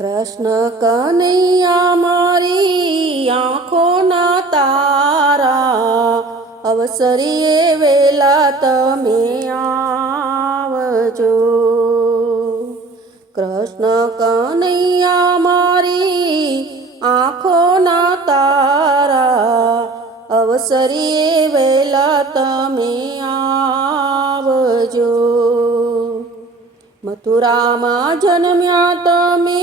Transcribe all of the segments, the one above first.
કૃષ્ણ કનૈયા મારી આંખોના તારા, અવસરીએ વેલા તમે આવજો. કૃષ્ણ કનૈયા મારી આંખોના તારા, અવસરીએ વેલા તમે આવજો. મથુરામાં જન્મ્યા તમે,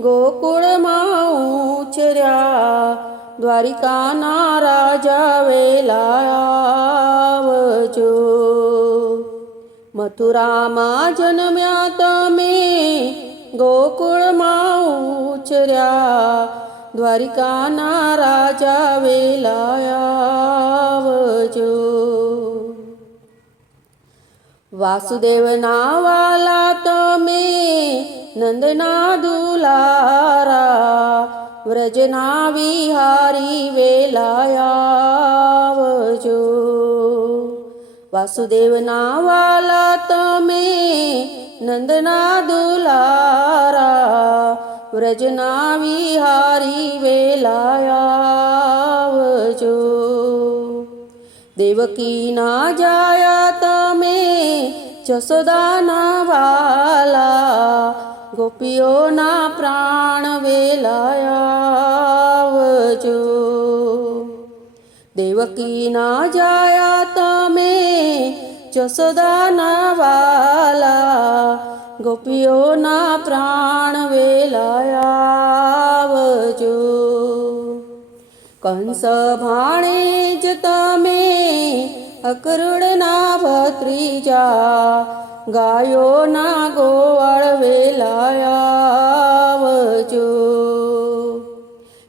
ગોકુળમાં ઉછર્યા, દ્વારિકાના રાજા વેલા આવજો. મથુરામાં જન્મ્યા તમે, ગોકુળમાં ઉછર્યા, દ્વારિકાના રાજા વેલા આવજો. વાસુદેવના વાલા તમે, નંદના દુલારા, વ્રજના વિહારી વેલા આવજો. વાસુદેવના વાલા તમે, નંદના દુલારા, વ્રજના વિહારી વેલા આવજો. દેવકીના જાયા તમે, જશોદાના વાલા, ગોપીઓના પ્રાણ વેલા આવજો. દેવકીના જાયા તમે, જશોદાના વાલા, ગોપીઓના પ્રાણ વેલા આવજો. કંસ ભાણેજ તમે, અક્રૂરના ભત્રીજા, ગાયોના ગોવાળ વેલા આવજો.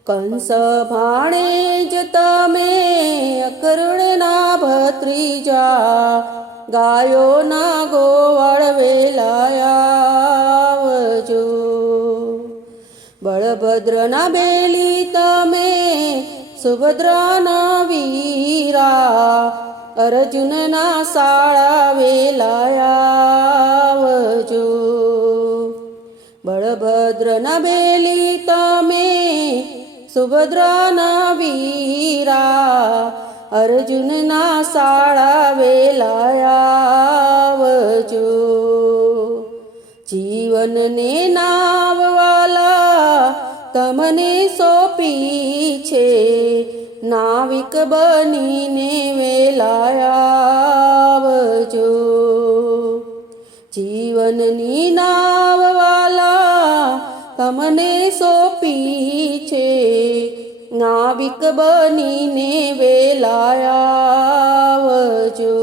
કંસ ભાણેજ તમે, અક્રૂરના ભત્રીજા, ગાયોના ગોવાળ વેલા આવજો. બળભદ્રના બેલી તમે, સુભદ્રાના વીરા, અર્જુનના શાળા વેલા આવજો. બળભદ્રના બેલી તમે, સુભદ્રાના વીરા, અર્જુનના શાળા વેલા આવજો. જીવનને નાવવાલા તમને સોંપી છે, નાવિક બનીને વેલા આવજો. જીવનની નાવવાલા તમને સોંપી છે, નાવિક બનીને વેલા આવજો.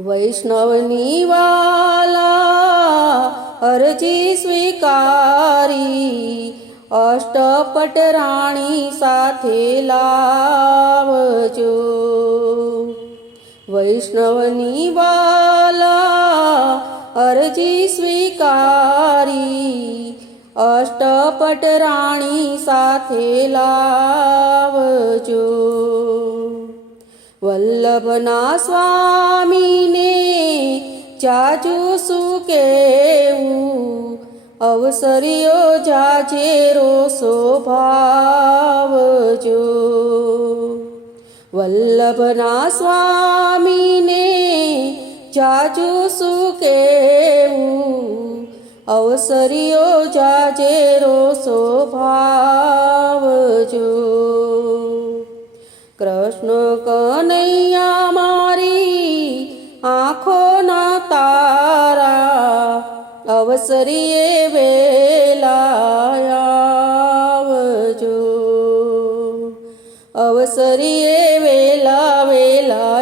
વૈષ્ણવની વાલા અરજી સ્વીકારી, અષ્ટપટ રાણી સાથે લાવજો. વૈષ્ણવની વાલા અરજી સ્વીકારી, અષ્ટપટ રાણી સાથે લાવજો. વલ્લભના સ્વામીને જાજુ શું કહેવું, અવસરીઓ જાજે રોષો ભાવજો. વલ્લભના સ્વામીને જાજુ શું કહેવું, અવસરીઓ જાજે રોષો ભાવજો. કૃષ્ણ કનૈયા મારી આંખોના તારા, અવસરીએ વેલા આવજો. અવસરીએ વેલા વેલા